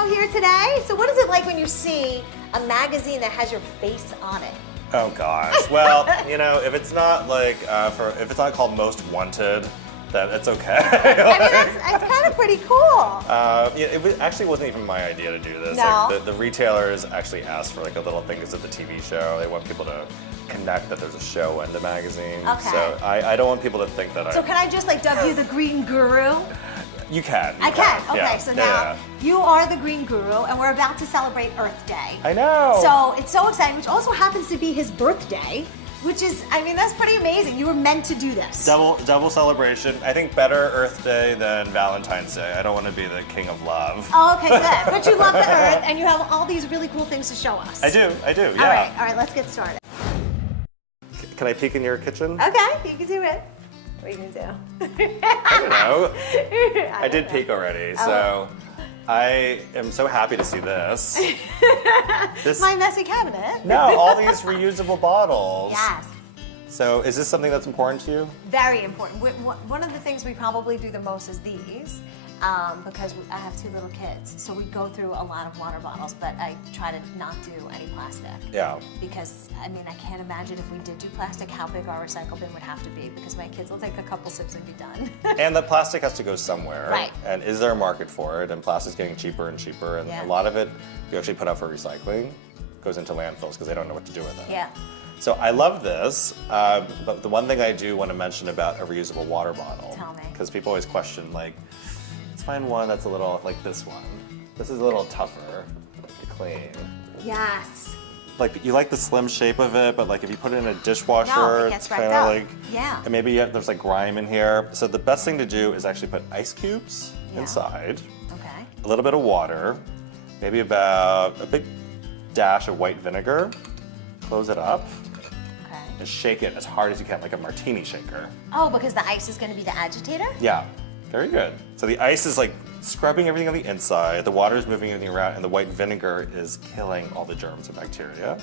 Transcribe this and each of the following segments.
Seo here today. So what is it like when you see a magazine that has your face on it? Oh gosh. Well, you know, if it's not like if it's not called Most Wanted, then it's okay. I mean, that's kind of pretty cool. Actually wasn't even my idea to do this. No. Like, the retailers actually asked for like a little thing because of the TV show. They want people to connect that there's a show in the magazine. Okay. So I don't want people to think that So can I just like dub you the green guru? You can. I can. Okay, Yeah. so Yeah, now yeah. you are the green guru, and we're about to celebrate Earth Day. I know. So it's so exciting, which also happens to be his birthday, which is, I mean, that's pretty amazing. You were meant to do this. Double celebration. I think better Earth Day than Valentine's Day. I don't want to be the king of love. Oh, okay, good. But you love the Earth, and you have all these really cool things to show us. I do, yeah. All right, let's get started. Can I peek in your kitchen? Okay, you can do it. What are you gonna do? I don't know. I did peek already, so I am so happy to see this. My messy cabinet. No, all these reusable bottles. Yes. So is this something that's important to you? Very important. One of the things we probably do the most is these, because I have 2 little kids. So we go through a lot of water bottles, but I try to not do any plastic. Yeah. Because, I mean, I can't imagine if we did do plastic, how big our recycle bin would have to be, because my kids will take a couple sips and be done. And the plastic has to go somewhere. Right. And is there a market for it? And plastic's getting cheaper and cheaper, and Yeah. a lot of it you actually put out for recycling goes into landfills because they don't know what to do with it. Yeah. So I love this, but the one thing I do want to mention about a reusable water bottle, Tell me. because people always question, like, let's find one that's a little like this one. This is a little tougher to clean. Yes. Like, you like the slim shape of it, but like if you put it in a dishwasher, No, it gets it's wrecked kind of up. like, Yeah. and maybe there's like grime in here. So the best thing to do is actually put ice cubes inside, Okay. a little bit of water, maybe about a big dash of white vinegar, close it up, Okay. and shake it as hard as you can, like a martini shaker. Oh, because the ice is going to be the agitator? Yeah, very good. So the ice is like scrubbing everything on the inside, the water is moving everything around, and the white vinegar is killing all the germs and bacteria.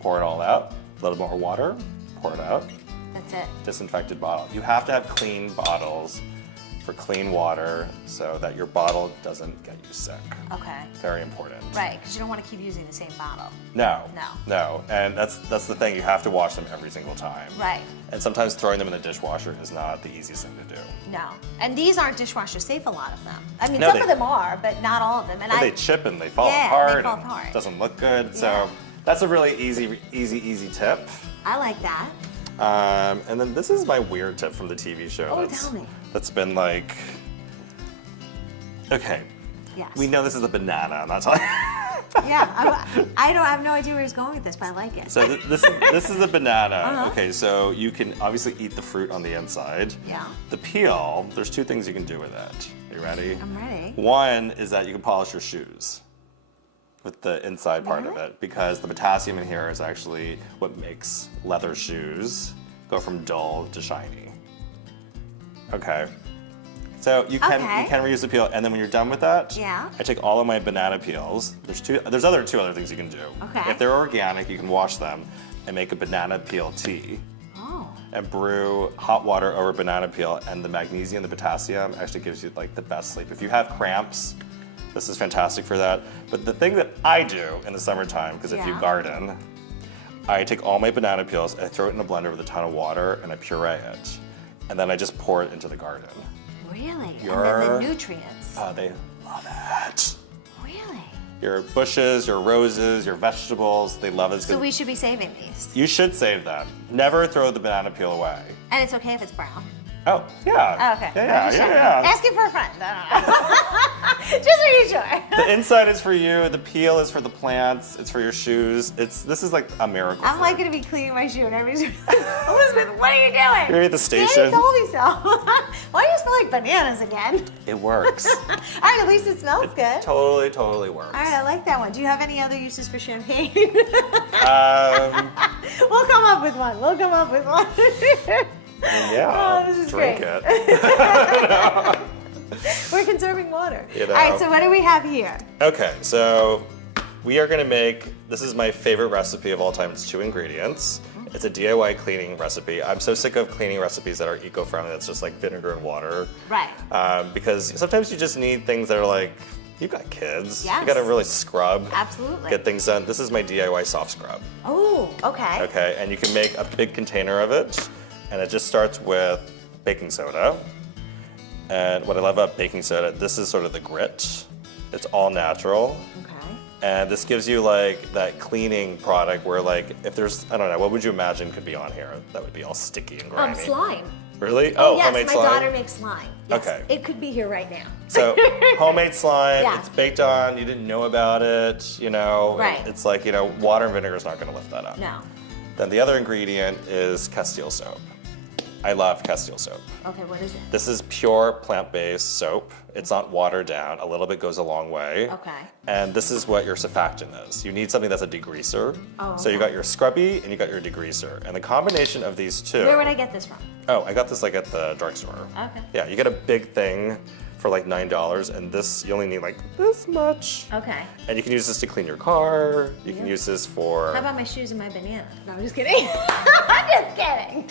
Pour it all out, a little more water, pour it out, That's it. disinfected bottle. You have to have clean bottles for clean water so that your bottle doesn't get you sick. Okay. Very important. Right, because you don't want to keep using the same bottle. No. No. No, and that's the thing, you have to wash them every single time. Right. And sometimes throwing them in the dishwasher is not the easiest thing to do. No. And these aren't dishwasher safe, a lot of them. I mean, No, some they- of them are, but not all of them. And They chip and they fall Yeah, apart. they fall and apart. It doesn't look good. So Yeah. that's a really easy tip. I like that. And then this is my weird tip from the TV show. Oh, tell me. That's been like, okay, Yes. we know this is a banana. I'm not telling you. Yeah, I have no idea where he's going with this, but I like it. So this is a banana. Uh-huh. Okay, so you can obviously eat the fruit on the inside. Yeah. The peel, there's 2 things you can do with it. Are you ready? I'm ready. One is that you can polish your shoes with the inside part of Really? it, because the potassium in here is actually what makes leather shoes go from dull to shiny. Okay. So you can reuse the peel, and then when you're done with that, Yeah. I take all of my banana peels. There's 2 other things you can do. Okay. If they're organic, you can wash them and make a banana peel tea. Oh. And brew hot water over banana peel, and the magnesium, the potassium actually gives you like the best sleep. If you have cramps, this is fantastic for that. But the thing that I do in the summertime, because if you Yeah. garden, I take all my banana peels, I throw it in a blender with a ton of water, and I puree it. And then I just pour it into the garden. Really? And Your- then the nutrients. They love it. Really? Your bushes, your roses, your vegetables, they love it. So we should be saving these. You should save them. Never throw the banana peel away. And it's okay if it's brown. Oh, yeah. Oh, okay. Yeah. Asking for a friend. I don't know. Just making sure. The inside is for you. The peel is for the plants. It's for your shoes. This is like a miracle. I'm fruit. like going to be cleaning my shoe and everybody's Elizabeth, what are you doing? You're at the Danny station. told me so. Why do you smell like bananas again? It works. All right, at least it smells good. Totally works. All right, I like that one. Do you have any other uses for champagne? We'll come up with one. Yeah. Oh, this is drink great. it. We're conserving water. You know. All right, so what do we have here? Okay, so we are gonna make, this is my favorite recipe of all time. It's 2 ingredients. It's a DIY cleaning recipe. I'm so sick of cleaning recipes that are eco-friendly. That's just like vinegar and water. Right. Because sometimes you just need things that are like, You got kids. Yes. You got to really scrub. Absolutely. Get things done. This is my DIY soft scrub. Oh, okay. Okay, and you can make a big container of it, and it just starts with baking soda. And what I love about baking soda, this is sort of the grit. It's all natural. Okay. And this gives you like that cleaning product where like, if there's, I don't know, what would you imagine could be on here that would be all sticky and grimy? Slime. Really? Oh, yes, homemade my slime? daughter makes slime. Yes, Okay. It could be here right now. So homemade slime, Yeah. it's baked on, you didn't know about it, you know. Right. It's like, you know, water and vinegar is not gonna lift that up. No. Then the other ingredient is Castile soap. I love Castile soap. Okay, what is it? This is pure plant-based soap. It's not watered down. A little bit goes a long way. Okay. And this is what your surfactant is. You need something that's a degreaser. Oh, So you okay. got your scrubby and you got your degreaser. And the combination of these two. Where would I get this from? Oh, I got this like at the drugstore. Okay. Yeah, you get a big thing for like $9, and this, you only need like this much. Okay. And you can use this to clean your car. You can use this for... How about my shoes and my banana? No, I'm just kidding. I'm just kidding.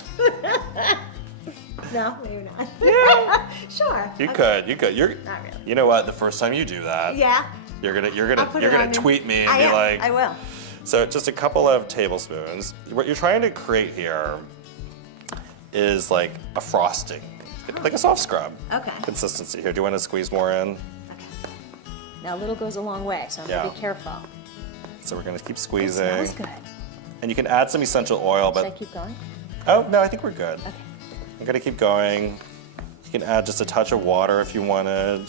No, maybe not. Yeah. Sure. You Okay. could. You're, Not really. You know what? The first time you do that, Yeah. you're I'll gonna put it on you. tweet me and I be am. like, I will. So just a couple of tablespoons. What you're trying to create here is like a frosting, like a soft scrub Okay. consistency. Here, do you want to squeeze more in? Okay. Now, a little goes a long way, so I'm Yeah. gonna be careful. So we're gonna keep It squeezing. smells good. And you can add some essential oil, Should I but keep going? oh no, I think we're good. Okay. I'm gonna keep going. You can add just a touch of water if you wanted.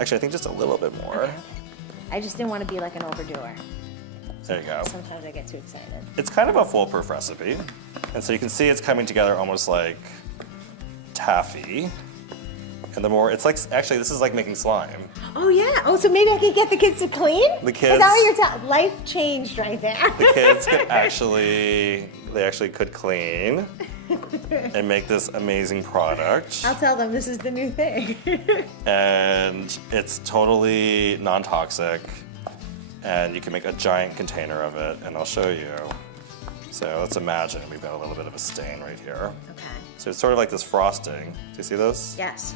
Actually, I think just a little bit more. Okay. I just didn't want to be like an overdoer. There you go. Sometimes I get too excited. It's kind of a foolproof recipe. And so you can see it's coming together almost like taffy. And the more, it's like, actually this is like making slime. Oh yeah. Oh, so maybe I could get the kids to clean? The Is kids- that what you're telling? Life changed right there. The kids could actually, they actually could clean and make this amazing product. I'll tell them this is the new thing. And it's totally non-toxic. And you can make a giant container of it, and I'll show you. So let's imagine we've got a little bit of a stain right here. Okay. So it's sort of like this frosting. Do you see this? Yes.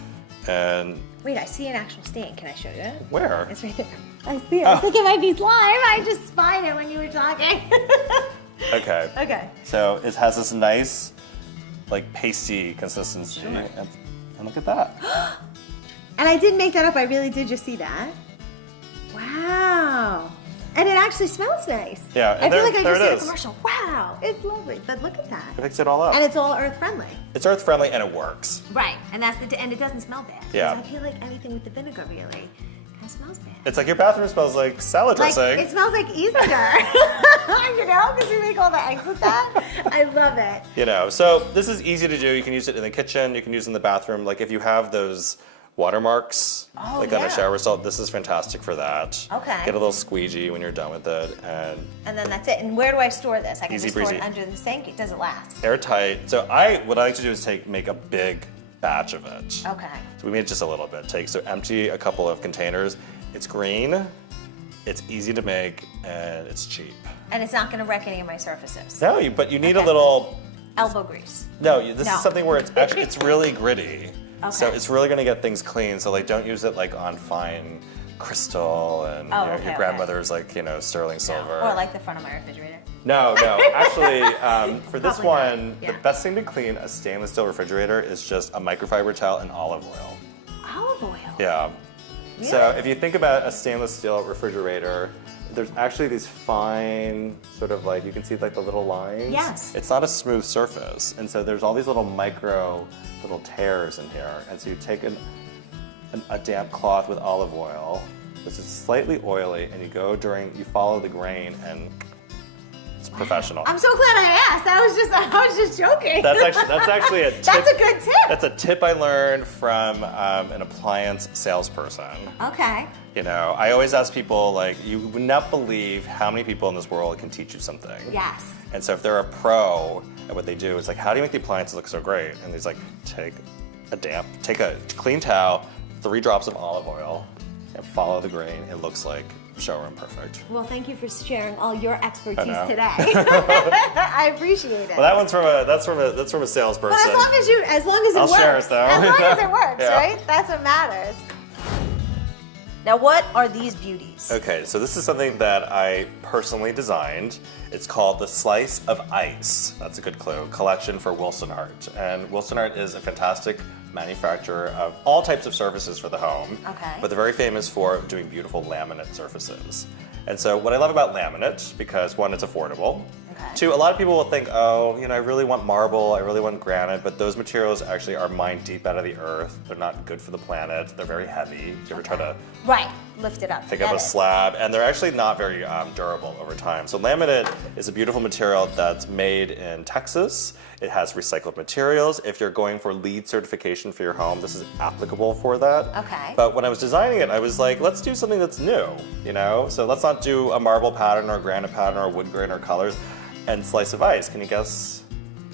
And Wait, I see an actual stain. Can I show you it? where? It's right there. I see it. I think it might be slime. I just spied it when you were talking. Okay. Okay. So it has this nice, like pasty consistency. Sure. And look at that. And I didn't make that up. I really did just see that. Wow. And it actually smells nice. Yeah, I and feel like I there just it did a is. commercial. Wow. It's lovely. But look at that. I fixed it all up. And it's all earth friendly. It's earth friendly and it works. Right. And that's and it doesn't smell bad. Yeah. Because I feel like anything with the vinegar really kind of smells bad. It's like your bathroom smells like salad Like, dressing. it smells like Easter. You know, because we make all the eggs with that. I love it. You know, so this is easy to do. You can use it in the kitchen. You can use it in the bathroom. Like if you have those watermarks, Oh, like on yeah. a shower salt, this is fantastic for that. Okay. Get a little squeegee when you're done with it, and And then that's it. And where do I store this? I can Easy just store breezy. it under the sink. It doesn't last. airtight. So what I like to do is make a big batch of it. Okay. So we made just a little bit. So empty a couple of containers. It's green, it's easy to make, and it's cheap. And it's not going to wreck any of my surfaces. No, but you need a Okay. little. Elbow grease. No, this No. is something where it's actually it's really gritty. So Okay. it's really gonna get things clean. So like, don't use it like on fine crystal and Oh, you know, okay, your okay. grandmother's like sterling silver. Or like the front of my refrigerator. No. Actually, for this Probably not, one, yeah. the best thing to clean a stainless steel refrigerator is just a microfiber towel and olive oil. Olive oil. Yeah. So Really? if you think about a stainless steel refrigerator, there's actually these fine sort of like, you can see like the little lines. Yes. It's not a smooth surface. And so there's all these little little tears in here. And so you take a damp cloth with olive oil, which is slightly oily, and you follow the grain, and it's professional. I'm so glad I asked. I was just joking. That's actually a tip. That's a good tip. That's a tip I learned from an appliance salesperson. Okay. You know, I always ask people, like, you would not believe how many people in this world can teach you something. Yes. And so if they're a pro at what they do, it's like, how do you make the appliances look so great? And he's like, take a clean towel, 3 drops of olive oil, and follow the grain. It looks like showroom perfect. Well, thank you for sharing all your expertise know. today. I appreciate it. Well, that one's from a salesperson. But as long as it I'll works. share it, though. As long as it works, Yeah. right? That's what matters. Now, what are these beauties? Okay, so this is something that I personally designed. It's called the Slice of Ice. That's a good clue. Collection for Wilson Art. And Wilson Art is a fantastic manufacturer of all types of surfaces for the home. Okay. But they're very famous for doing beautiful laminate surfaces. And so what I love about laminate, because one, it's affordable. Okay. Two, a lot of people will think, oh, I really want marble, I really want granite, but those materials actually are mined deep out of the earth. They're not good for the planet. They're very heavy. You ever try to Right, lift it up. pick up a slab, and they're actually not very durable over time. So laminate is a beautiful material that's made in Texas. It has recycled materials. If you're going for LEED certification for your home, this is applicable for that. Okay. But when I was designing it, I was like, let's do something that's new, So let's not do a marble pattern or a granite pattern or wood grain or colors. And Slice of Ice, can you guess?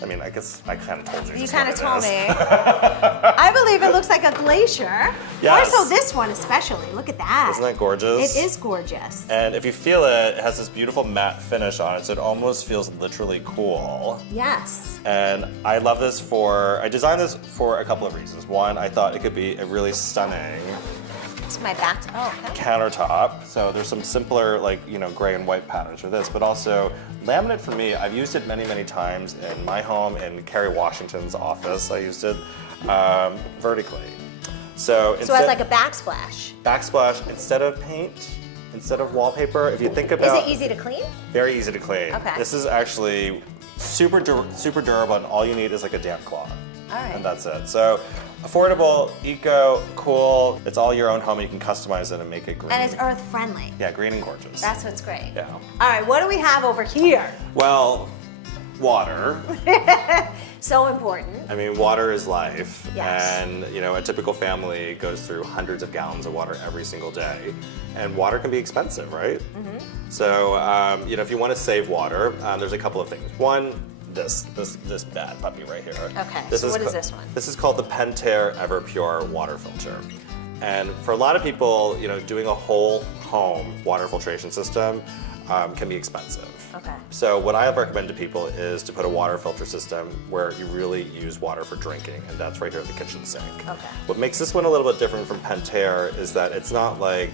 I mean, I guess I kind of told you. You kind of told me. I believe it looks like a glacier. Yes. More so this one especially. Look at that. Isn't that gorgeous? It is gorgeous. And if you feel it, it has this beautiful matte finish on it, so it almost feels literally cool. Yes. And I love this I designed this for a couple of reasons. One, I thought it could be a really stunning It's my back. Okay. countertop. So there's some simpler, gray and white patterns for this, but also laminate for me, I've used it many, many times in my home, in Kerry Washington's office. I used it vertically. So So as like a backsplash. backsplash, instead of paint, instead of wallpaper, if you think about Is it easy to clean? very easy to clean. Okay. This is actually super durable, and all you need is like a damp cloth. All right. And that's it. So affordable, eco, cool. It's all your own home. You can customize it and make it green. And it's earth friendly. Yeah, green and gorgeous. That's what's great. Yeah. All right, what do we have over here? Well, water. So important. I mean, water is life. Yes. And, a typical family goes through hundreds of gallons of water every single day. And water can be expensive, right? Mm-hmm. So, if you want to save water, there's a couple of things. One, this bad puppy right here. Okay, so what is this one? This is called the Pentair EverPure water filter. And for a lot of people, doing a whole home water filtration system can be expensive. Okay. So what I recommend to people is to put a water filter system where you really use water for drinking, and that's right here at the kitchen sink. Okay. What makes this one a little bit different from Pentair is that it's not like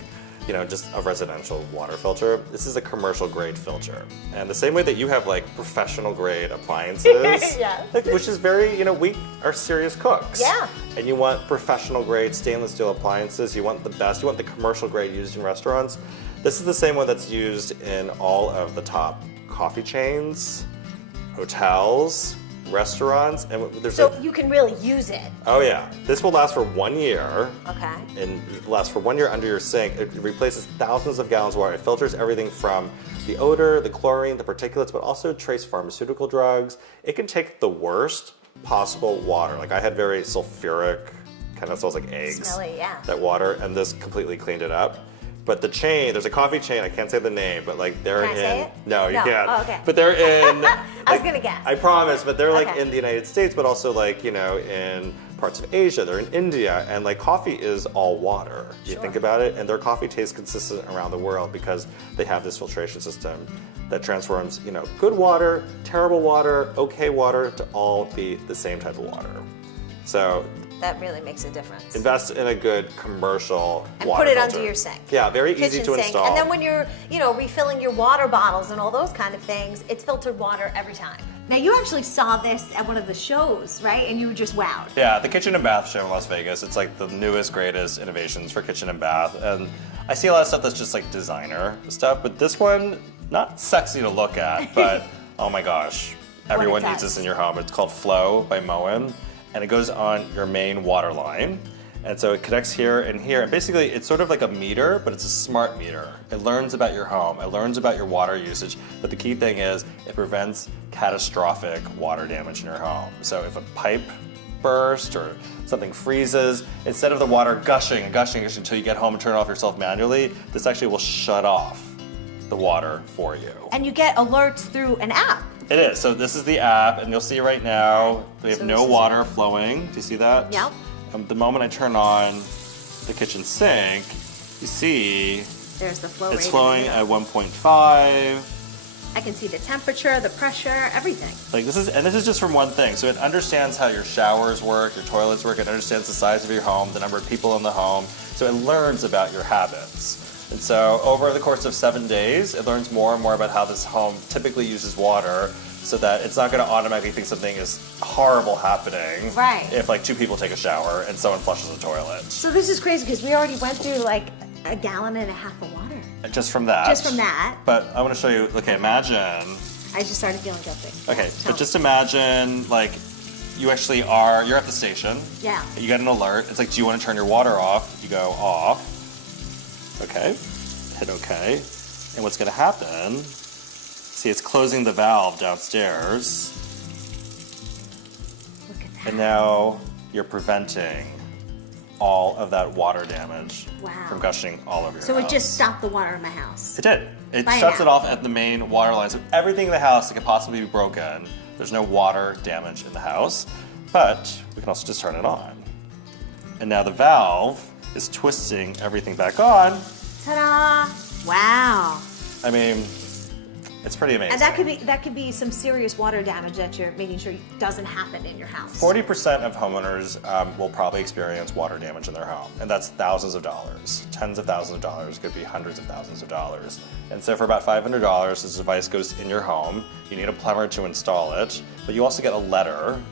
just a residential water filter. This is a commercial grade filter. And the same way that you have professional grade appliances, Yes. which is very, we are serious cooks. Yeah. And you want professional grade stainless steel appliances, you want the best, you want the commercial grade used in restaurants. This is the same one that's used in all of the top coffee chains, hotels, restaurants, and there's So you can really use it. oh yeah, this will last for 1 year. Okay. And it lasts for 1 year under your sink. It replaces thousands of gallons of water. It filters everything from the odor, the chlorine, the particulates, but also trace pharmaceutical drugs. It can take the worst possible water. Like I had very sulfuric, kind of smells like eggs. Smelly, yeah. That water, and this completely cleaned it up. But the chain, there's a coffee chain, I can't say the name, but they're Can I say it? No, you No. can't. Oh, okay. But they're in I was gonna guess. I promise, but they're Okay. in the United States, but also in parts of Asia, they're in India, and coffee is all water. You Sure. think about it, and their coffee tastes consistent around the world because they have this filtration system that transforms, good water, terrible water, okay water to all be the same type of water. So That really makes a difference. invest in a good commercial And water put it filter. under your sink. Yeah, very easy Kitchen to sink. install. And then when you're, refilling your water bottles and all those kind of things, it's filtered water every time. Now you actually saw this at one of the shows, right? And you were just wowed. Yeah, the Kitchen and Bath show in Las Vegas. It's the newest, greatest innovations for kitchen and bath. And I see a lot of stuff that's just designer stuff, but this one, not sexy to look at, but oh my gosh, everyone needs does. this in your home. It's called Flow by Moen, and it goes on your main water line. And so it connects here and here. And basically, it's sort of like a meter, but it's a smart meter. It learns about your home. It learns about your water usage. But the key thing is it prevents catastrophic water damage in your home. So if a pipe bursts or something freezes, instead of the water gushing until you get home and turn it off yourself manually, this actually will shut off the water for you. And you get alerts through an app. It is. So this is the app, and you'll see right now we have So no this is water flowing. Do you see that? Yep. The moment I turn on the kitchen sink, you see There's the flow it's rate. flowing at 1.5, I can see the temperature, the pressure, everything. Like this is just from one thing. So it understands how your showers work, your toilets work. It understands the size of your home, the number of people in the home. So it learns about your habits. And so over the course of 7 days, it learns more and more about how this home typically uses water, so that it's not going to automatically think something is horrible happening. Right. If like 2 people take a shower and someone flushes the toilet. So this is crazy because we already went through like a gallon and a half of water. Just from that. Just from that. But I want to show you. Okay, imagine. I just started feeling guilty. Okay, Tell but just imagine like you actually are. You're at the station. Yeah. You get an alert. It's like, do you want to turn your water off? You go off. Okay. Hit OK. And what's going to happen? See, it's closing the valve downstairs. Look at that. And now you're preventing all of that water damage from gushing all over your house. So it just stopped the water in my house. It did. It By shuts now. it off at the main water line. So everything in the house that could possibly be broken, there's no water damage in the house. But we can also just turn it on. And now the valve is twisting everything back on. Ta-da! Wow. I mean, it's pretty amazing. And that could be some serious water damage that you're making sure doesn't happen in your house. 40% of homeowners will probably experience water damage in their home, and that's thousands of dollars. Tens of thousands of dollars, could be hundreds of thousands of dollars. And so for about $500, this device goes in your home. You need a plumber to install it, but you also get a letter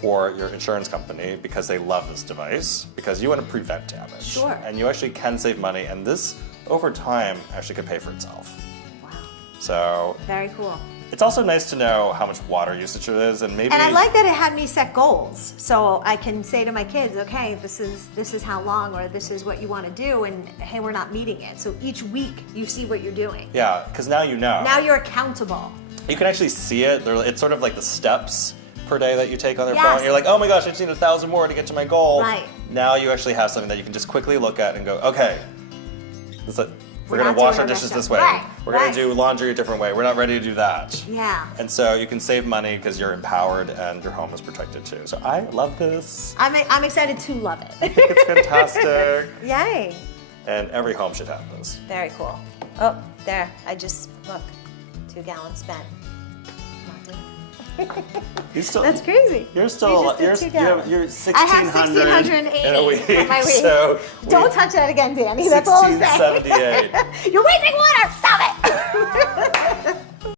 for your insurance company because they love this device, because you want to prevent damage. Sure. And you actually can save money, and this, over time, actually could pay for itself. So very cool. It's also nice to know how much water usage there is, and maybe. And I like that it had me set goals, so I can say to my kids, okay, this is how long, or this is what you want to do, and hey, we're not meeting it. So each week you see what you're doing. Yeah, because now you know. Now you're accountable. You can actually see it. It's sort of like the steps per day that you take on their Yes. phone. You're like, oh my gosh, I just need 1,000 more to get to my goal. Right. Now you actually have something that you can just quickly look at and go, okay, we're going not to wash doing our our dishes best this job. way. Right, We're going right. to do laundry a different way. We're not ready to do that. Yeah. And so you can save money because you're empowered and your home is protected too. So I love this. I'm excited to love it. I think it's fantastic. Yay. And every home should have this. Very cool. Oh, there. I just, look, 2 gallons spent. Not doing it. That's crazy. You're still. You just did 2 gallons. You're I have 1,680 in a week. on my week. So Don't touch that again, Danny. That's all I'm saying. 1678. You're wasting water. Stop it.